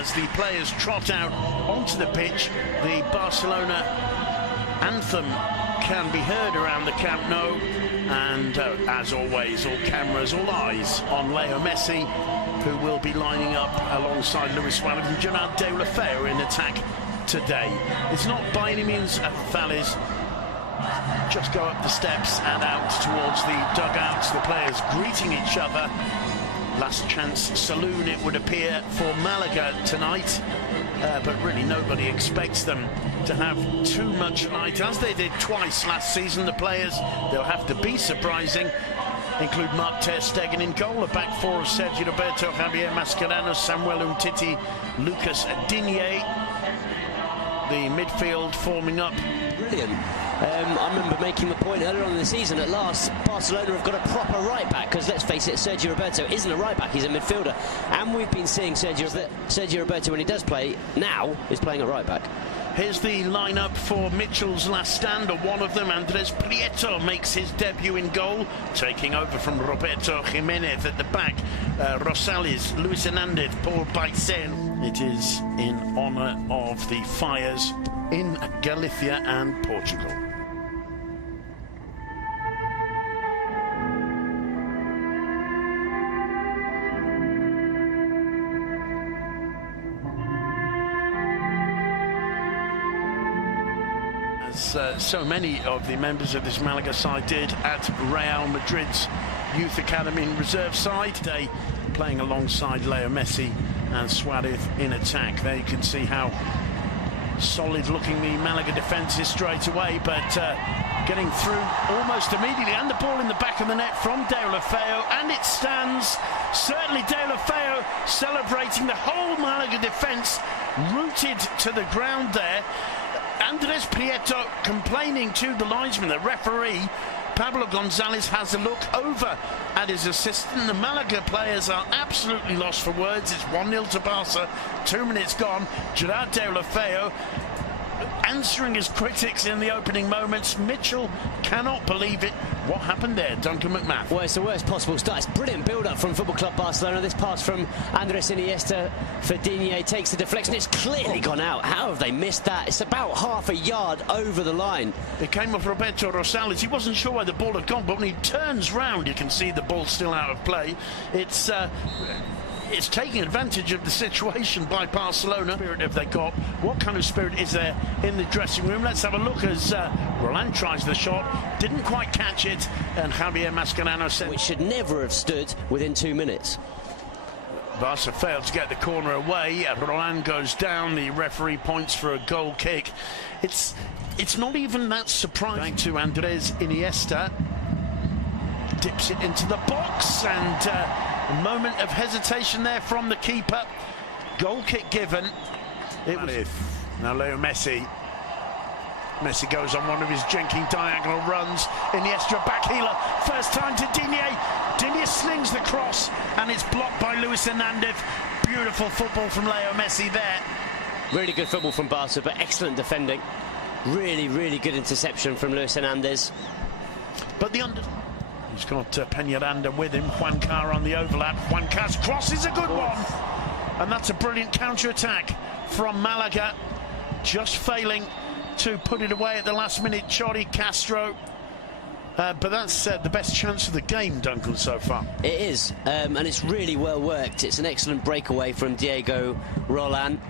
as the players trot out onto the pitch. The Barcelona anthem can be heard around the Camp Nou, and as always, all cameras, all eyes on Leo Messi, who will be lining up alongside Luis Suarez and Gerard Deulofeu in attack today. It's not by any means a Valles. Just go up the steps and out towards the dugouts, the players greeting each other. Last chance saloon, it would appear, for Malaga tonight, but really nobody expects them to have too much tonight, as they did twice last season. The players, they'll have to be surprising, include Marc Ter Stegen in goal, a back four of Sergi Roberto, Javier Mascherano, Samuel Umtiti, Lucas Digne. The midfield forming up. Brilliant. I remember making the point earlier on in the season, at last Barcelona have got a proper right back, because let's face it, Sergi Roberto isn't a right back, he's a midfielder, and we've been seeing Sergi Roberto, when he does play now, is playing at right back. Here's the lineup for Mitchell's last stand, or one of them. Andres Prieto makes his debut in goal, taking over from Roberto Jimenez at the back. Rosales, Luis Hernandez, Paul Baicen. It is in honour of the fires in Galicia and Portugal. As so many of the members of this Malaga side did at Real Madrid's youth academy and reserve side, today playing alongside Leo Messi and Suarez in attack. There you can see how solid looking the Malaga defence is straight away, but getting through almost immediately, and the ball in the back of the net from Deulofeu, and it stands. Certainly Deulofeu celebrating, the whole Malaga defence rooted to the ground there. Andres Prieto complaining to the linesman. The referee, Pablo Gonzalez, has a look over at his assistant. The Malaga players are absolutely lost for words. It's 1-0 to Barca, 2 minutes gone. Gerard Deulofeu answering his critics in the opening moments. Mitchell cannot believe it. What happened there, Duncan McMahon? Well, it's the worst possible start. It's brilliant build-up from Football Club Barcelona. This pass from Andres Iniesta for Digne takes the deflection. It's clearly gone out. How have they missed that? It's about half a yard over the line. It came off Roberto Rosales. He wasn't sure where the ball had gone, but when he turns round, you can see the ball still out of play. It's taking advantage of the situation by Barcelona. Spirit have they got? What kind of spirit is there in the dressing room? Let's have a look as Roland tries the shot, didn't quite catch it, and Javier Mascherano said, which should never have stood within 2 minutes. Barca failed to get the corner away. Roland goes down. The referee points for a goal kick. It's not even that surprising. Back to Andres Iniesta, dips it into the box, and a moment of hesitation there from the keeper. Goal kick given. It was now Leo Messi. Messi goes on one of his jinking diagonal runs. Iniesta back healer. First time to Digne. Digne slings the cross, and it's blocked by Luis Hernandez. Beautiful football from Leo Messi there. Really good football from Barca, but excellent defending. Really, really good interception from Luis Hernandez. But the he's got Peñaranda with him. Juan Carr on the overlap. Juan Carr's cross is a good one. And that's a brilliant counter-attack from Malaga. Just failing to put it away at the last minute, Chori Castro. But that's the best chance of the game, Duncan, so far. It is, and it's really well worked. It's an excellent breakaway from Diego Roland.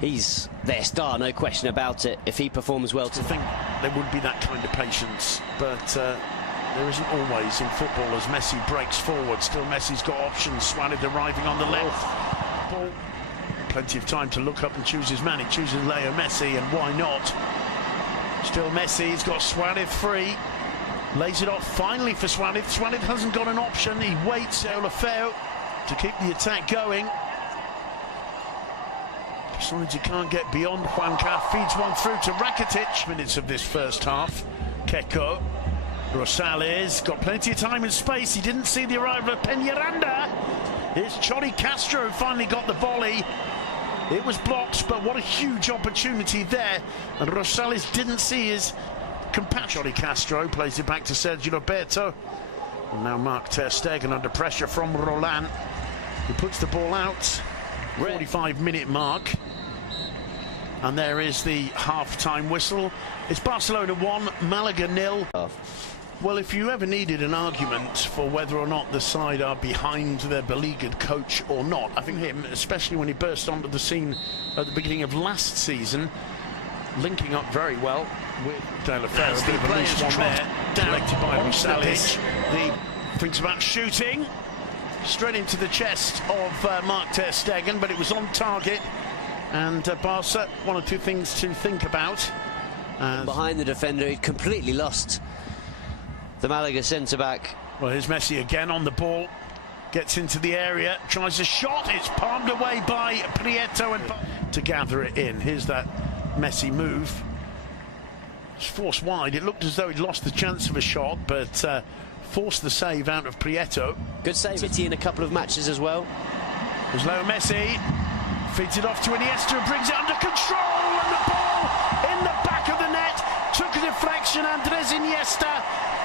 He's their star, no question about it. If he performs well, I think there would be that kind of patience, but there isn't always in football as Messi breaks forward. Still, Messi's got options. Suarez arriving on the left. Ball. Plenty of time to look up and choose his man. He chooses Leo Messi, and why not? Still Messi, he's got Suarez free. Lays it off finally for Suarez. Suarez hasn't got an option. He waits Deulofeu to keep the attack going. Decides he can't get beyond. Juan Carr feeds one through to Rakitic. Minutes of this first half. Keko. Rosales got plenty of time and space. He didn't see the arrival of Peñaranda. It's Chori Castro who finally got the volley. It was blocked, but what a huge opportunity there. And Rosales didn't see his compatriot. Chori Castro plays it back to Sergi Roberto. And now Marc Ter Stegen under pressure from Roland, who puts the ball out. 45-minute mark. And there is the half-time whistle. It's Barcelona 1, Malaga 0. Well, if you ever needed an argument for whether or not the side are behind their beleaguered coach or not, I think him, especially when he burst onto the scene at the beginning of last season, linking up very well with De La Fera. The players one there, directed by Rosales. The thinks about shooting straight into the chest of Mark ter Stegen, but it was on target. And Barca, one or two things to think about. Behind the defender, he'd completely lost the Malaga centre-back. Well, here's Messi again on the ball. Gets into the area, tries a shot. It's palmed away by Prieto and to gather it in. Here's that Messi move. It's forced wide. It looked as though he'd lost the chance of a shot, but forced the save out of Prieto. Good save. City in a couple of matches as well. There's Leo Messi. Feeds it off to Iniesta, brings it under control, and the ball in the back of the net. Took a deflection, Andres Iniesta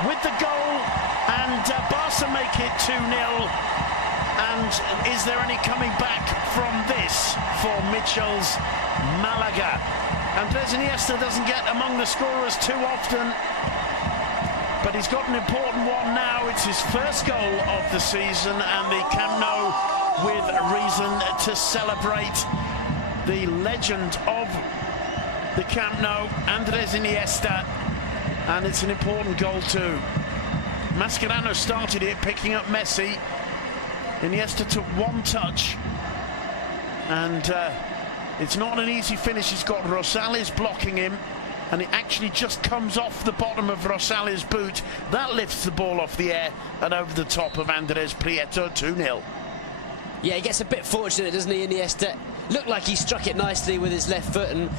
with the goal, and Barca make it 2-0. And is there any coming back from this for Mitchell's Malaga? Andres Iniesta doesn't get among the scorers too often, but he's got an important one now. It's his first goal of the season, and the Camp Nou with a reason to celebrate. The legend of the Camp Nou, Andres Iniesta, and it's an important goal too. Mascherano started it, picking up Messi. Iniesta took one touch, and it's not an easy finish. He's got Rosales blocking him, and it actually just comes off the bottom of Rosales' boot. That lifts the ball off the air and over the top of Andres Prieto. 2-0. Yeah, he gets a bit fortunate, doesn't he, Iniesta? Looked like he struck it nicely with his left foot, and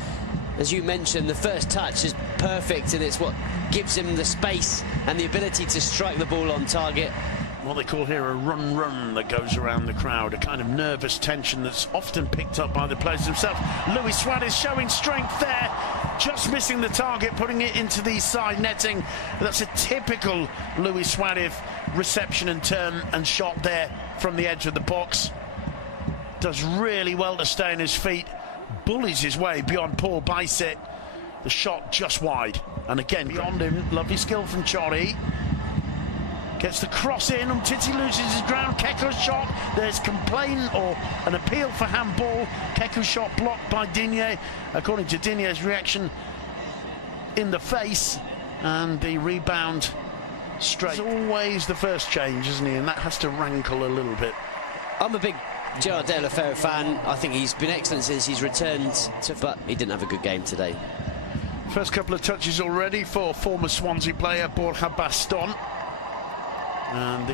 as you mentioned, the first touch is perfect, and it's what gives him the space and the ability to strike the ball on target. What they call here a run that goes around the crowd, a kind of nervous tension that's often picked up by the players themselves. Luis Suarez showing strength there, just missing the target, putting it into the side netting. That's a typical Luis Suarez reception and turn and shot there from the edge of the box. Does really well to stay on his feet, bullies his way beyond Paul Bicet. The shot just wide, and again beyond him, lovely skill from Chori. Gets the cross in, Umtiti loses his ground. Keko's shot, there's complaint or an appeal for handball. Keko's shot blocked by Digne. According to Digne's reaction, in the face, and the rebound straight. It's always the first change, isn't he? And that has to rankle a little bit. I'm a big Gerard De La Fera fan. I think he's been excellent since he's returned, but he didn't have a good game today. First couple of touches already for former Swansea player Borja Baston. And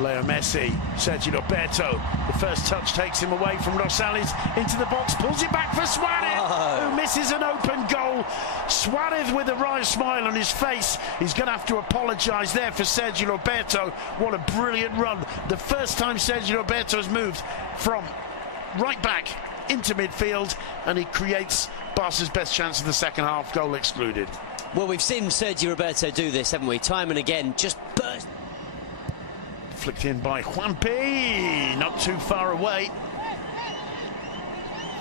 Leo Messi, Sergio Roberto, the first touch takes him away from Rosales into the box, pulls it back for Suarez, who misses an open goal. Suarez with a wry smile on his face. He's going to have to apologise there for Sergio Roberto. What a brilliant run. The first time Sergio Roberto has moved from right back into midfield, and he creates Barca's best chance of the second half, goal excluded. Well, we've seen Sergio Roberto do this, haven't we? Time and again, just burst. Flicked in by Juanpi, not too far away.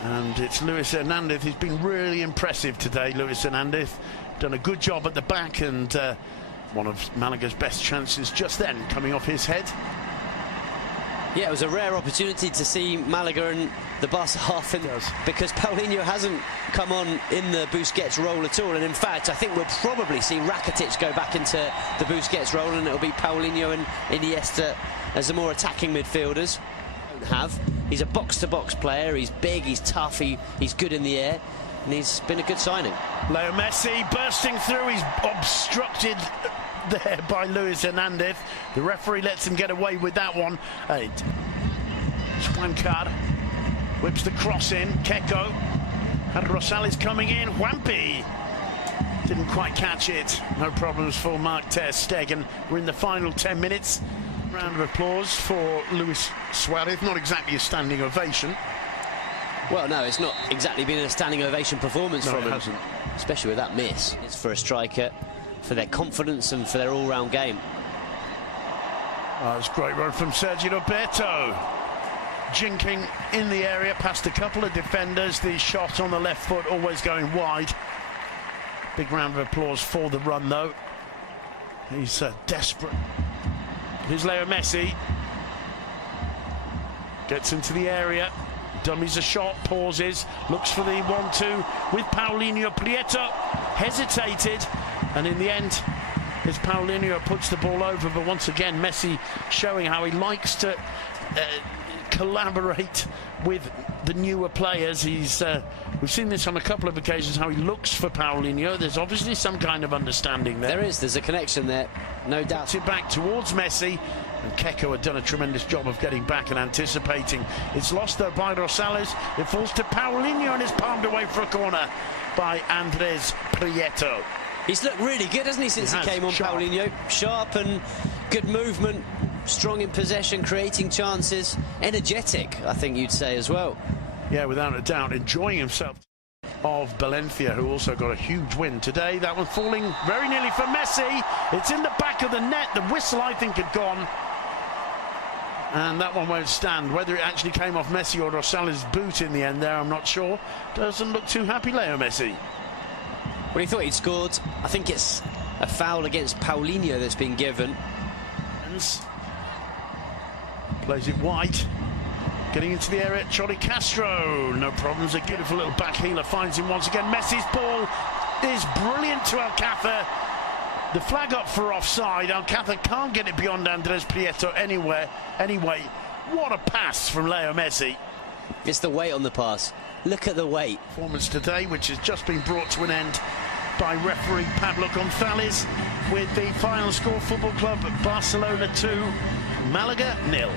And it's Luis Hernandez. He's been really impressive today, Luis Hernandez. Done a good job at the back, and one of Malaga's best chances just then coming off his head. Yeah, it was a rare opportunity to see Malaga and the Barca half, because Paulinho hasn't come on in the Busquets role at all. And in fact, I think we'll probably see Rakitic go back into the Busquets role, and it'll be Paulinho and Iniesta as the more attacking midfielders. He's a box-to-box player. He's big, he's tough, he's good in the air, and he's been a good signing. Leo Messi bursting through. He's obstructed there by Luis Hernandez. The referee lets him get away with that one. Juankar whips the cross in. Keko had Rosales coming in. Juanpi didn't quite catch it. No problems for Mark ter Stegen. We're in the final 10 minutes. Round of applause for Luis Suarez. Not exactly a standing ovation. Well, no, it's not exactly been a standing ovation performance from him. It hasn't. Especially with that miss. It's for a striker, for their confidence and for their all-round game. Oh, it's a great run from Sergio Roberto. jinking in the area past a couple of defenders. The shot on the left foot always going wide. Big round of applause for the run though. He's desperate. Here's Leo Messi. Gets into the area. Dummies a shot, pauses, looks for the 1-2 with Paulinho. Prieto hesitated, and in the end, as Paulinho puts the ball over, but once again, Messi showing how he likes to collaborate with the newer players. We've seen this on a couple of occasions, how he looks for Paulinho. There's obviously some kind of understanding there. There's a connection there, no doubt. Puts it back towards Messi, and Keiko had done a tremendous job of getting back and anticipating. It's lost though by Rosales. It falls to Paulinho and is palmed away for a corner by Andres Prieto. He's looked really good, hasn't he, since he came on, sharp. Paulinho? Sharp and good movement, strong in possession, creating chances, energetic, I think you'd say as well. Yeah, without a doubt, enjoying himself. Of Valencia, who also got a huge win today. That one falling very nearly for Messi. It's in the back of the net. The whistle, I think, had gone. And that one won't stand. Whether it actually came off Messi or Rosales' boot in the end there, I'm not sure. Doesn't look too happy, Leo Messi. Well, he thought he'd scored. I think it's a foul against Paulinho that's been given. Plays it wide. Getting into the area, Choli Castro. No problems. A beautiful little back healer finds him once again. Messi's ball is brilliant to Alcácer. The flag up for offside. Alcácer can't get it beyond Andres Prieto anyway. What a pass from Leo Messi. It's the weight on the pass. Look at the weight. Performance today, which has just been brought to an end by referee Pablo González, with the final score: Football Club Barcelona 2, Malaga 0.